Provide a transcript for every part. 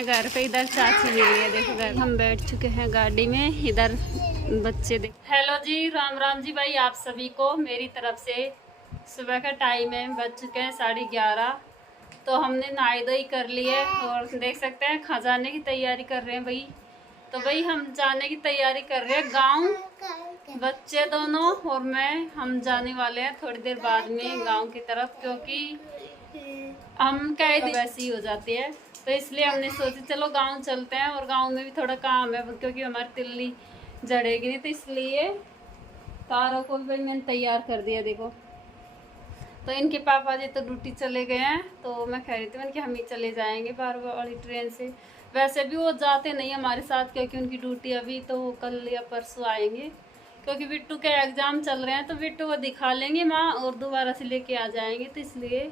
हैं घर पे, इधर चाची मिली है। देखो घर हम बैठ चुके हैं गाड़ी में, इधर बच्चे देख। हेलो जी, राम राम जी भाई, आप सभी को मेरी तरफ से। सुबह का टाइम है, बज चुके हैं 11:30। तो हमने नहाई धोई कर ली है और देख सकते हैं खजाने की तैयारी कर रहे हैं भाई। तो भाई हम जाने की तैयारी कर रहे हैं गाँव, बच्चे दोनों और मैं। हम जाने वाले हैं थोड़ी देर बाद में गाँव की तरफ, क्योंकि हम कई दिन वैसे ही हो जाती है। तो इसलिए हमने सोचा चलो गांव चलते हैं, और गांव में भी थोड़ा काम है क्योंकि हमारी तिल्ली जड़ेगी नहीं, तो इसलिए तारों को भी भाई मैंने तैयार कर दिया। देखो तो इनके पापा जी तो ड्यूटी चले गए हैं, तो मैं कह रही थी कि हम ही चले जाएंगे बार वाली ट्रेन से। वैसे भी वो जाते नहीं हमारे साथ, क्योंकि उनकी ड्यूटी अभी तो कल या परसों आएंगे, क्योंकि बिट्टू के एग्ज़ाम चल रहे हैं। तो बिट्टू को दिखा लेंगे माँ और दोबारा से लेके आ जाएंगे, तो इसलिए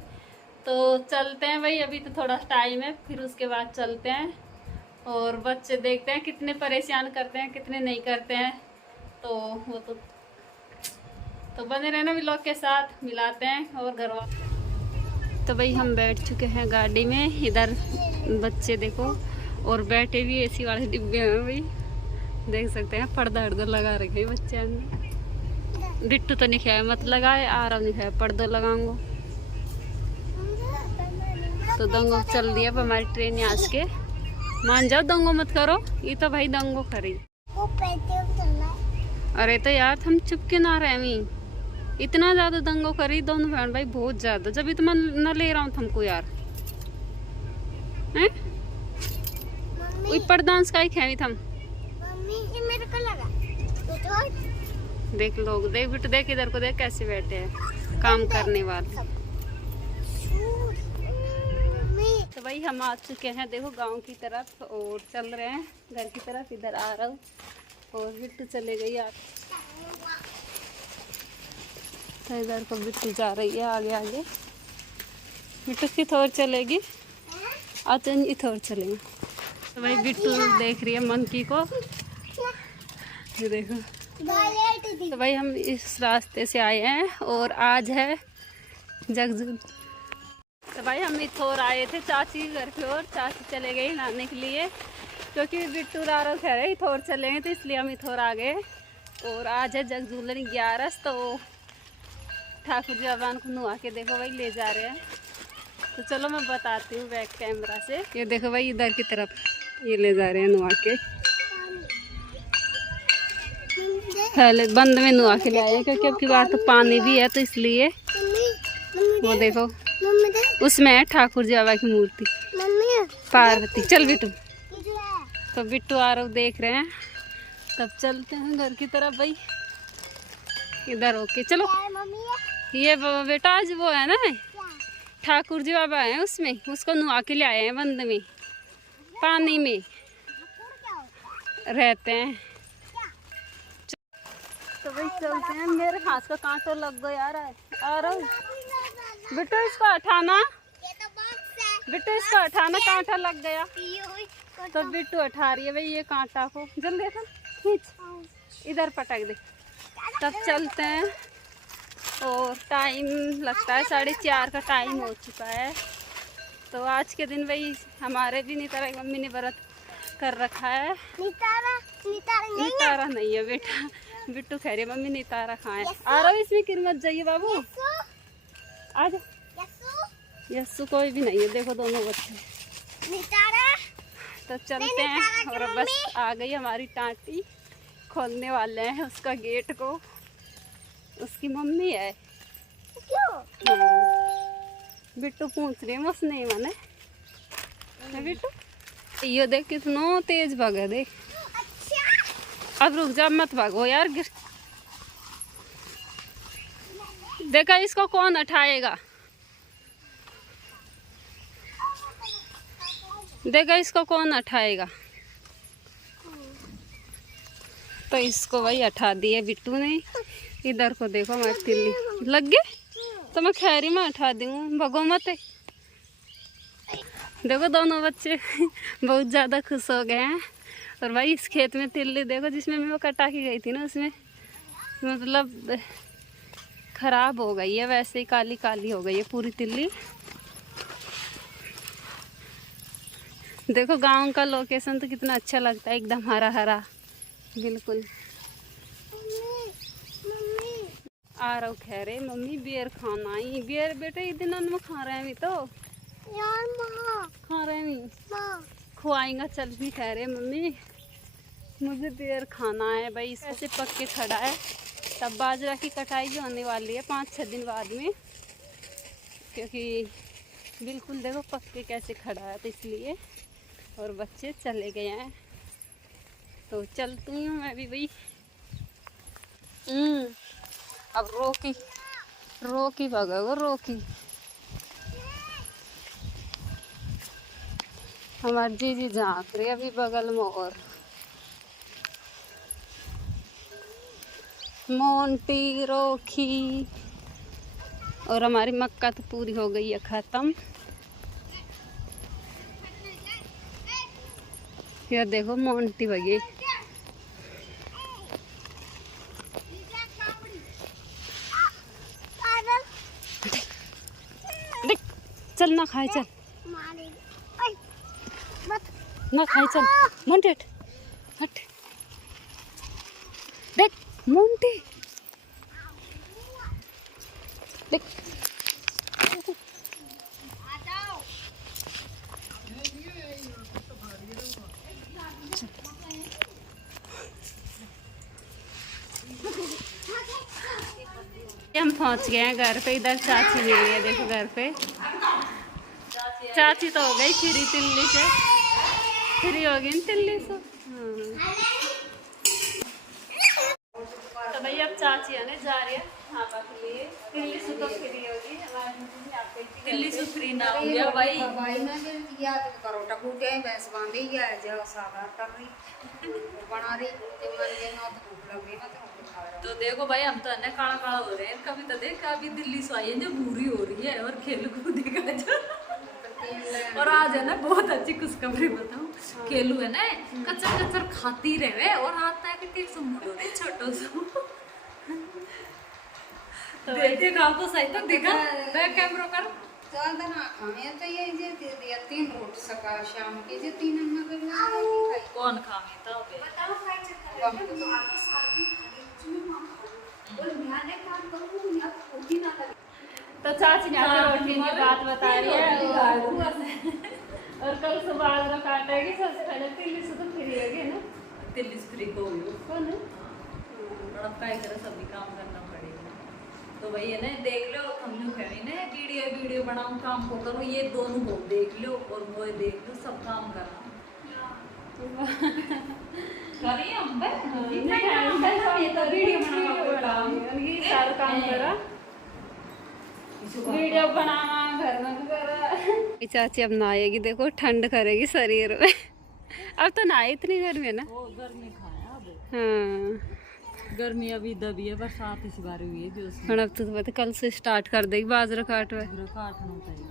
तो चलते हैं भाई। अभी तो थोड़ा टाइम है, फिर उसके बाद चलते हैं। और बच्चे देखते हैं कितने परेशान करते हैं कितने नहीं करते हैं, तो वो तो बने रहना व्लॉग के साथ, मिलाते हैं और घर वाले। तो भाई हम बैठ चुके हैं गाड़ी में, इधर बच्चे देखो, और बैठे भी एसी वाले डिब्बे में भाई, देख सकते हैं। पर्दा वर्दा लगा रखे बच्चे ने। बिट्टू तो नहीं खाया मत लगाए, आराम नहीं खाया पर्दा लगाऊंगा। तो दंगो चल दिया अब हमारी ट्रेन यहाँ के। मान जाओ, दंगो मत करो, ये तो भाई दंगो करी। अरे तो यार हम चुप के ना रहे, इतना ज्यादा दंगो करी दोनों बहन भाई, बहुत ज्यादा। जब इतना न ले रहा हूँ तुमको यार, हैं? ऊपर डांस का ही खेवी थम। ये मेरे को लगा। देख लोग, देख बिट्टू देख, इधर को देख कैसे बैठे हैं काम करने वाले। तो भाई हम आ चुके हैं देखो गांव की तरफ, और चल रहे हैं घर की तरफ। इधर आ रहा हूँ और बिट्टू चले गई यार, तो इधर को बिट्टू जा रही है आगे आगे। बिट्टू की थोड़ चलेगी, आते इधर चलेंगे। तो भाई बिट्टू देख रही है मंकी को, ये देखो। तो भाई हम इस रास्ते से आए हैं, और आज है जगजूल। तो भाई हम इथोर आए थे चाची के घर पे, और चाची चले गई नहाने के लिए, क्योंकि बिट्टू रारो कह रहे इथोर चलेंगे, तो इसलिए हम इथोर आ गए। और आज है जगजूलन 11, तो ठाकुर जी भगवान को नुआ के देखो भाई ले जा रहे हैं। तो चलो मैं बताती हूँ बैक कैमरा से। ये देखो भाई इधर की तरफ ये ले जा रहे हैं नुआ के, पहले बंद में नुआ के ले आए, क्योंकि अब की बार तो पानी भी है, तो इसलिए। वो देखो उसमें है ठाकुर जी बाबा की मूर्ति, पार्वती। चल बिट्टू, तो बिट्टू आ रहा देख रहे हैं, तब चलते हैं घर की तरफ भाई। इधर ओके चलो। ये बेटा आज वो है ना ठाकुर जी बाबा है, उसमें उसको नुआ के ले आए हैं, बंद में पानी में रहते हैं। तो भाई चलते हैं। मेरे हाथ का कांटा लग गया यार, आ रहा बेटो इसको हटाना, बिट्टू इसको हटाना, कांटा लग गया। तो बिट्टू हटा रही है भाई ये कांटा को, जल्दी देखो खींच, इधर पटक दे। तब चलते हैं, और टाइम लगता है 4:30 का टाइम हो चुका है। तो आज के दिन भाई हमारे भी नितारा की मम्मी ने व्रत कर रखा है। नितारा नहीं है बेटा, बिट्टू कह रही है मम्मी नितारा खाए। आ रहा इसमें किरमत जाइए बाबू, आ जा। यस्सु कोई भी नहीं है, देखो दोनों बच्चे। तो चलते हैं, और बस आ गई हमारी टांटी, खोलने वाले हैं उसका गेट को। उसकी मम्मी है। क्यों? बिट्टू पूछ रही है, मस्त नहीं माने बिट्टू। ये देख कितना तेज भागा, देख। अब रुक जा, मत भागो यार, गिर। देखा इसको कौन उठाएगा, देखा इसको कौन उठाएगा। तो इसको भाई उठा दिए बिट्टू ने। इधर को देखो हमारी तिल्ली लग गए, तो मैं खैरी में उठा दूँ, भगो मत। देखो दोनों बच्चे बहुत ज़्यादा खुश हो गए हैं। और भाई इस खेत में तिल्ली देखो, जिसमें मैं वो कटा के गई थी ना, उसमें मतलब खराब हो गई है, वैसे ही काली काली हो गई है पूरी तिल्ली। देखो गांव का लोकेशन तो कितना अच्छा लगता है, एकदम हरा हरा बिल्कुल। आ रहा कह रहे मम्मी बियर खाना ही, बियर बेटे दिन में खा रहे हैं अभी तो यार माँ खा रहे हैं माँ खुआएंगा चल भी कह रहे मम्मी मुझे बियर खाना है भाई। ऐसे पक के खड़ा है, तब बाजरा की कटाई भी होने वाली है 5-6 दिन बाद में, क्योंकि बिल्कुल देखो पक के कैसे खड़ा है, तो इसलिए। और बच्चे चले गए हैं तो चलती हूँ मैं भी भाई। अब रोकी भगो रोकी। हमारी जीजी झाँक रही अभी बगल में, और मोंटी रोकी। और हमारी मक्का तो पूरी हो गई है ख़त्म। यार देखो मोंटी भगी। देख चल ना खाए, चल ना खाए, चल मोंटी हट। देख मोंटी देख। हम पहुंच गए हैं घर पे। इधर चाची मिली है, देखो घर पे चाची तो हो गई फ्री तिल्ली से, फ्री हो गई तिल्ली से। तो भैया अब चाची है ना जा रही है खापा के लिए, तिल्ली से तो फ्री होगी हमारी। दिल्ली से फ्री ना हो गया भाई। भाई मैं किया तो करोटा कूटे भैंस बांधी है जो सादा कर रही बना रही तो मन ये ना तो भूख लग गई ना तो खा रहा। तो देखो भाई हम तो है काला काला हो रहे हैं। कभी तो देख अभी दिल्ली से आई है जो भूरी हो रही है और खेल कूदेगा जो। और आज है ना बहुत अच्छी खुशखबरी बताऊं, केलू है ना कचर कचर खाती रहे और आता है कि तेरे से मुड़ो रे छोटो सो। देखिए गाँव को सही तो दिखा बैक कैमरा कर ज्यादा ना खाए तो ये जे दिया 3 रोटी सका शाम के जे 3 नंबर में कौन खावे तो बताओ क्या चक्कर है। तो चाची ने रोटी की बात बता रही है, और कल सुबह बाजरा काटेगी सबसे पहले तिल्ली से तो फ्री होगी ना। दिल्ली से फ्री को हुई कौन है? बड़ा काय करे सभी काम करना पड़ेगा। तो भाई है ना देख लो हम लोग है ना वीडियो बनाऊं काम को करूँ, ये दोनों को देख लो और वो देख लो, सब काम करना करिए हम वीडियो सारा काम करा, वीडियो बनाना घर में भी करा। चाची अब नहाएगी, देखो ठंड करेगी शरीर में। अब तो नहाए इतनी गर्मी है ना। गर्मी खाया अब। हाँ गर्मी अभी दबी है, बरसात इस बार हुई है जो और अब तो पता कल से स्टार्ट कर देगी बाजरा काटवा। काटना चाहिए।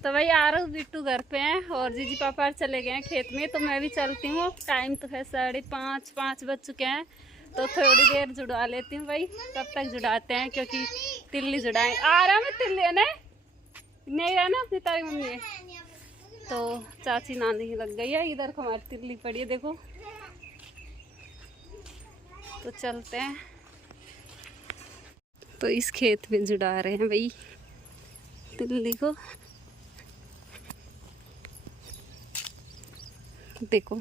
तो भाई आ रहा हूँ बिट्टू घर पे हैं और जीजी पापा चले गए हैं खेत में, तो मैं भी चलती हूँ। टाइम तो है 5:30 बज चुके हैं, तो थोड़ी देर जुड़ा लेती हूँ भाई। कब तक जुड़ाते हैं क्योंकि तिल्ली जुड़ाएं। आ रहा मैं तिल्ली है ना, नहीं है ना अपनी तारी मम्मी है। तो चाची नानी लग गई है, इधर हमारी तिल्ली पड़ी है देखो। तो चलते हैं, तो इस खेत में जुड़ा रहे हैं भाई तिल्ली को, देखो।